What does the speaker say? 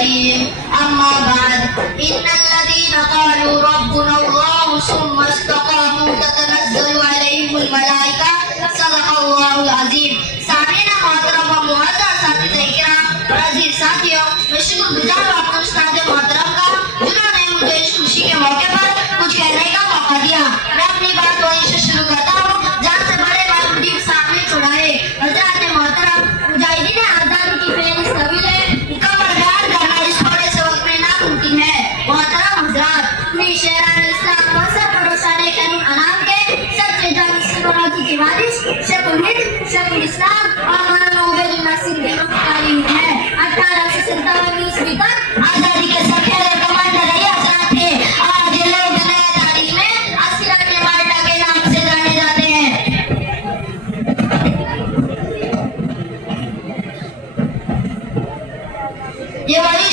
करीम अम्मा बाद इन्नल्लज़ीना क़ालू रब्बुनल्लाहु सुम्मा इस्तक़ामू ततनज़्ज़लु अलैहिमुल मलाइका सदक़ल्लाहुल अज़ीम। सामीना मोहतरम व मुअज़्ज़ज़ साथीज़ इकराम, अज़ीज़ साथियों, मैं शुक्रगुज़ार हूँ अपने उस्ताद मोहतरम का जिन्होंने मुझे इस खुशी के मौके पर कुछ कहने का मौका दिया। मैं अपनी बात वहीं से शुरू करता हूँ जहाँ से बड़े भाई मुझे सामने छुड़ाए। हज़रात मोहतरम, मुजाहिदीन आज़ादी की फहरिस्त तवील है, मुकम्मल बयान करना इस थोड़े से वक्त में नामुमकिन है। मोहतरम हज़रात, अपनी शेरान इस्लाम मज़हब परोसाने कानून अनाम के सच्चे जानी सिद्दीक़ी की वारिस शेखुल हिंद शेखुल इस्लाम और मौलाना उबैदुल्लाह सिंह की तालीम है। 1857 ईस्वी तक आज़ादी के सफेद कमांडर रहे हज़रात थे। आज ये लोग नए तारीख में अस्किरा के माल्टा के नाम से जाने जाते हैं। ये वही